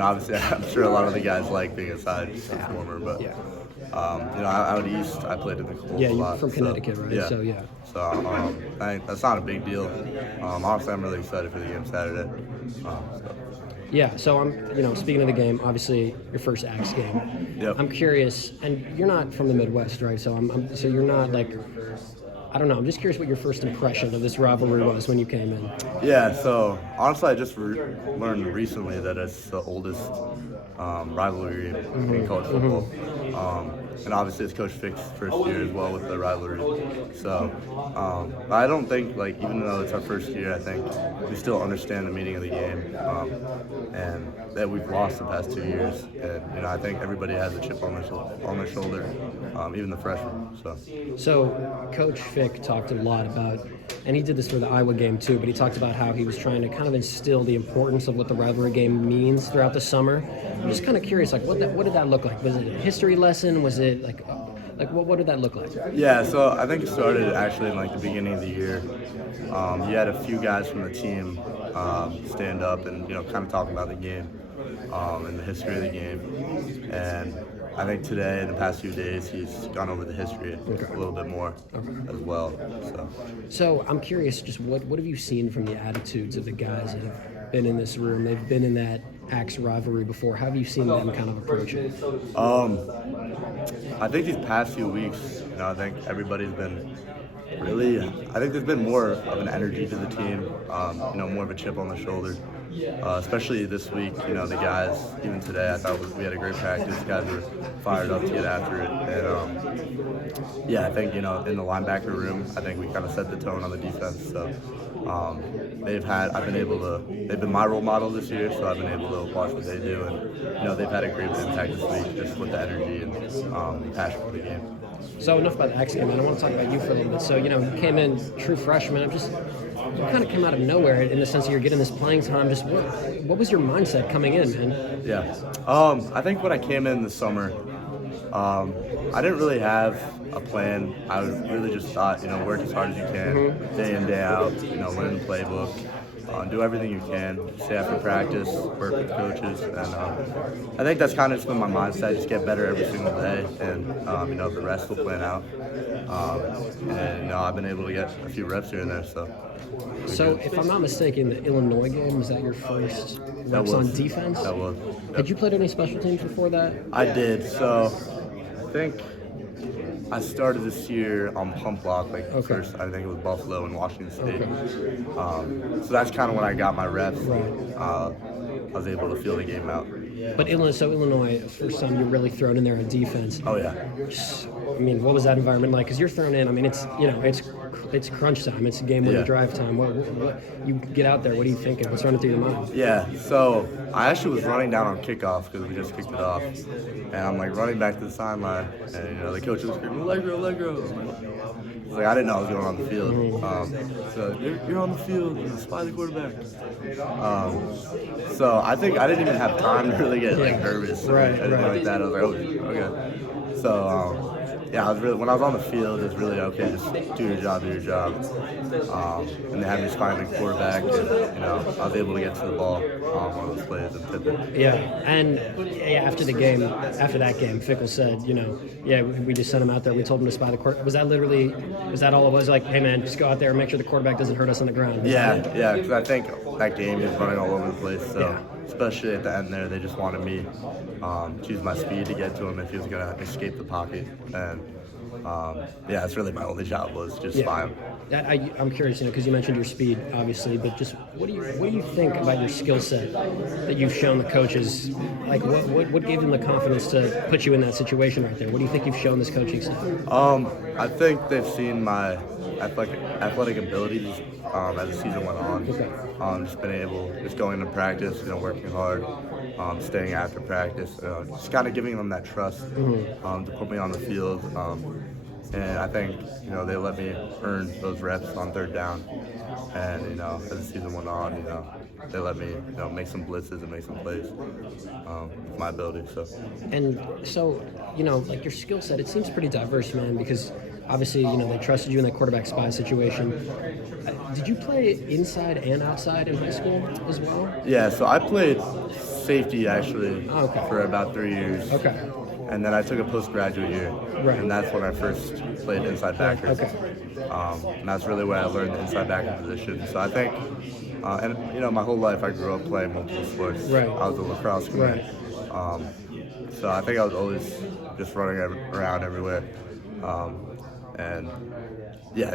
mean, obviously, I'm sure a lot of the guys like being inside performer, but out east, I played in the cold a lot. You're from Connecticut, right? Yeah. So I think that's not a big deal. Honestly, I'm really excited for the game Saturday. So I'm, speaking of the game, obviously your first Axe game. Yep. I'm curious, and you're not from the Midwest, right? So so you're not like, I don't know. I'm just curious what your first impression of this rivalry was when you came in. Yeah. So honestly, I just learned recently that it's the oldest rivalry in college football. And obviously it's Coach Fick's first year as well with the rivalry. So I don't think, even though it's our first year, I think we still understand the meaning of the game and that we've lost the past 2 years. And, I think everybody has a chip on their shoulder, even the freshmen. So Coach Fick talked a lot about, and he did this for the Iowa game too, but he talked about how he was trying to kind of instill the importance of what the rivalry game means throughout the summer. I'm just kind of curious, what did that look like? Was it a history lesson? Was it what did that look like? Yeah, so I think it started actually in the beginning of the year. You had a few guys from the team stand up and kind of talk about the game and the history of the game. And I think today, in the past few days, he's gone over the history a little bit more as well. So I'm curious, just what have you seen from the attitudes of the guys that have been in this room? They've been in that Axe rivalry before. How have you seen them kind of approach it? I think these past few weeks, I think everybody's been really, I think there's been more of an energy to the team, more of a chip on the shoulder. Especially this week, the guys, even today, I thought we had a great practice. Guys were fired up to get after it. And, I think, in the linebacker room, I think we kind of set the tone on the defense. So they've been my role model this year, so I've been able to watch what they do. And, they've had a great impact this week just with the energy and passion for the game. So enough about the Axe game, and I want to talk about you for a little bit. So, you came in true freshman. You kind of came out of nowhere in the sense that you're getting this playing time. Just what was your mindset coming in, man? Yeah. I think when I came in this summer, I didn't really have a plan. I really just thought, work as hard as you can, day in, day out, learn the playbook. Do everything you can, stay after practice, work with coaches, and I think that's kind of just been my mindset, just get better every single day, and the rest will plan out. And I've been able to get a few reps here and there, so. So, if I'm not mistaken, the Illinois game, was that your first reps on defense? That was. Yep. Had you played any special teams before that? I did, so I think I started this year on pump block, first, I think it was Buffalo and Washington State. So that's kind of when I got my reps. Right. I was able to feel the game out. But Illinois, first time you're really thrown in there on defense. Oh, yeah. What was that environment like? Because you're thrown in. It's crunch time. It's game-winning drive time. What you get out there? What are you thinking? What's running through your mind? Yeah. So I actually was running down on kickoff because we just kicked it off, and I'm running back to the sideline, and the coach was screaming, "Alliegro!" I didn't know I was going on the field. So you're on the field, spy the quarterback. So I think I didn't even have time to really get nervous or anything like that. I was like, oh, okay. So I was really, when I was on the field, it was really okay. Just do your job. And they had me spying the quarterback, and I was able to get to the ball on one of those plays and tip it. Yeah, and after that game, Fickle said, we just sent him out there. We told him to spy the quarterback. Was that all it was? Like, hey man, just go out there and make sure the quarterback doesn't hurt us on the ground. Yeah, because I think that game is running all over the place. So especially at the end there, they just wanted me to use my speed to get to him if he was gonna escape the pocket. And that's really my only job was just spy him. I'm curious, because you mentioned your speed, obviously, but just what do you think about your skill set that you've shown the coaches? Like, what gave them the confidence to put you in that situation right there? What do you think you've shown this coaching staff? I think they've seen my athletic abilities as the season went on. Okay. Just been able, just going to practice, working hard, staying after practice, just kind of giving them that trust to put me on the field. And I think, they let me earn those reps on third down. And, as the season went on, they let me, make some blitzes and make some plays with my ability. And so, your skill set, it seems pretty diverse, man, because obviously, they trusted you in that quarterback spy situation. Did you play inside and outside in high school as well? Yeah, so I played safety actually Okay. for about 3 years. Okay. And then I took a postgraduate year, Right. and that's when I first played inside backer. Okay. And that's really where I learned the inside backer position. So I think, and my whole life I grew up playing multiple sports. Right. I was a lacrosse kid. Right. So I think I was always just running around everywhere, and yeah.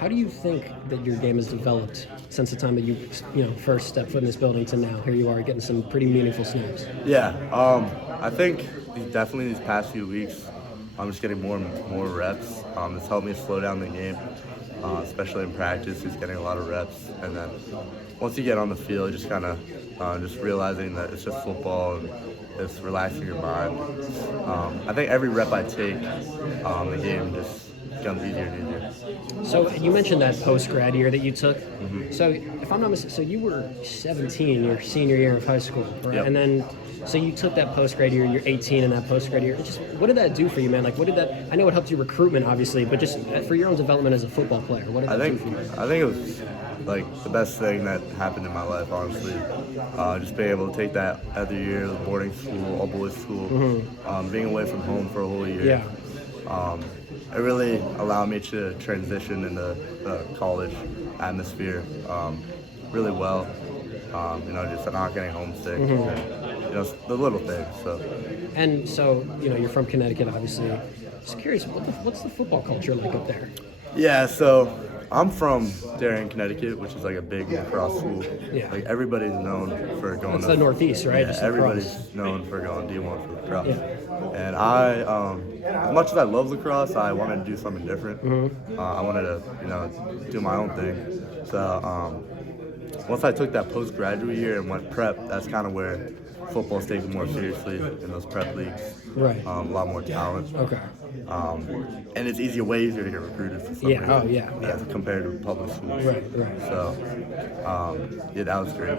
How do you think that your game has developed since the time that you first stepped foot in this building to now? Here you are getting some pretty meaningful snaps. Yeah, I think definitely these past few weeks, I'm just getting more and more reps. It's helped me slow down the game, especially in practice. Just getting a lot of reps, and then once you get on the field, just kind of just realizing that it's just football and it's relaxing your mind. I think every rep I take, the game just becomes easier and easier. So you mentioned that post-grad year that you took. Mm-hmm. So if I'm not mistaken, so you were 17 your senior year of high school, right? Yep. And then, so you took that post-grad year, you're 18 in that post-grad year. Just what did that do for you, man? Like, what did that? I know it helped your recruitment, obviously, but just for your own development as a football player, what did that do for you? I think it was like the best thing that happened in my life, honestly. Just being able to take that other year, boarding school, all boys school, Mm-hmm. Being away from home for a whole year. Yeah. It really allowed me to transition into the college atmosphere really well. Just not getting homesick, and, the little things. So. And so, you're from Connecticut, obviously. Just curious, what's the football culture like up there? Yeah, so I'm from Darien, Connecticut, which is like a big lacrosse school. Yeah. Like everybody's known for going. It's the Northeast, right? Yeah, Just everybody's lacrosse. known for going D1 for lacrosse. Yeah. And I, as much as I love lacrosse, I wanted to do something different. Mm-hmm. I wanted to, do my own thing. So once I took that postgraduate year and went prep, that's kind of where football's taken more seriously in those prep leagues. Right. A lot more talent. Okay. And it's way easier to get recruited for some Yeah. reason, Oh, yeah. as compared to public schools. Right. So, that was great.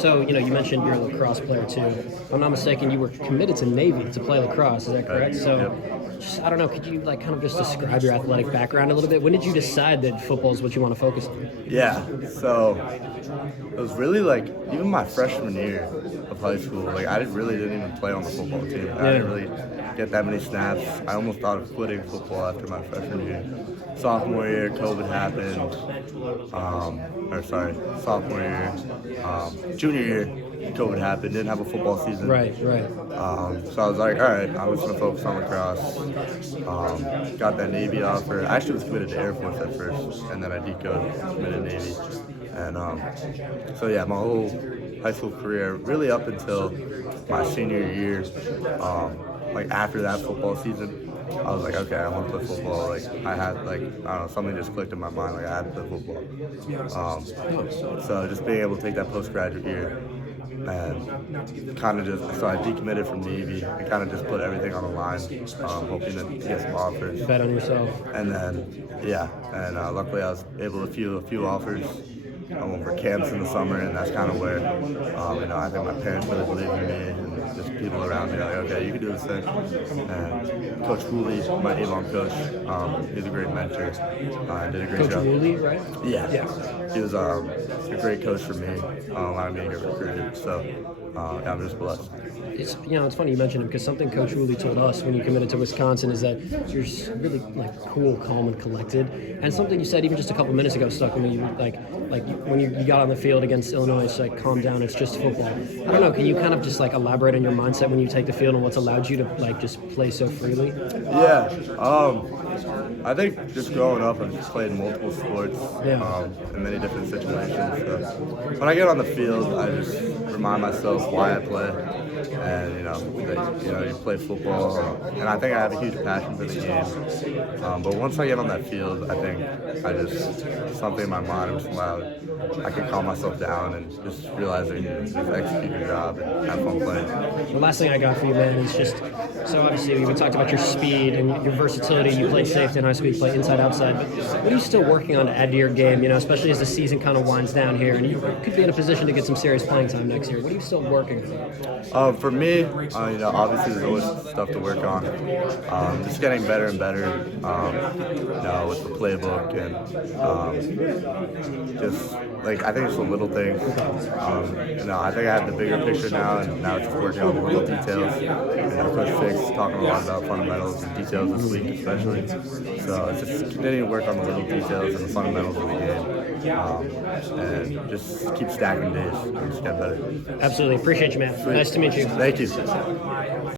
So, you mentioned you're a lacrosse player too. If I'm not mistaken, you were committed to Navy to play lacrosse, is that correct? So, Yep. I don't know, could you kind of just describe your athletic background a little bit? When did you decide that football is what you want to focus on? Yeah, so it was really even my freshman year of high school, I really didn't even play on the football team. I didn't really get that many snaps. I almost thought of quitting football after my freshman year. Sophomore year, COVID happened. Sophomore year. Junior year, COVID happened. Didn't have a football season. Right. So I was like, all right, I'm just going to focus on lacrosse. Got that Navy offer. I actually was committed to Air Force at first, and then I decoded, committed Navy. And my whole high school career, really up until my senior year, after that football season, I was like, okay, I want to play football. I had, I don't know, something just clicked in my mind, I had to play football. So just being able to take that postgraduate year, and so I decommitted from Navy and kind of just put everything on the line, hoping to get some offers. Bet on yourself. And then, luckily I was able to a few offers. I went for camps in the summer, and that's kind of where, I think my parents really believed in me, and just people around me are like, okay, you can do this thing. And Coach Cooley, my A-long coach, he's a great mentor, did a great Coach job. Woolley, right? Yeah. He was a great coach for me, allowing me to get recruited. So I'm just blessed. It's funny you mentioned him because something Coach Woolley told us when you committed to Wisconsin is that you're really cool, calm, and collected. And something you said even just a couple minutes ago stuck with me. You when you got on the field against Illinois, it's calm down. It's just football. I don't know. Can you kind of just elaborate on your mindset when you take the field and what's allowed you to just play so freely? Yeah. I think just growing up, I've just played multiple sports in many different situations. So when I get on the field, I just remind myself why I play, and you play football, and I think I have a huge passion for the game. But once I get on that field, I think something in my mind, I'm just allowed. I can calm myself down and just realizing just execute your job and have fun playing. The last thing I got for you, man, is just so obviously we talked about your speed and your versatility. You played safety in high school, you play inside, outside. But what are you still working on to add to your game? Especially as the season kind of winds down here, and you could be in a position to get some serious playing time next year. What are you still working on? For me, obviously there's always stuff to work on. Just getting better and better, with the playbook weekend. Just like I think it's the little things. I think I have the bigger picture now, and now it's just working on the little details. Coach Fick's talking a lot about fundamentals and details this week, especially. So it's just continuing to work on the little details and the fundamentals of the game, and just keep stacking days and just get better. Absolutely. Appreciate you, man. Sweet. Nice to meet you. Thank you.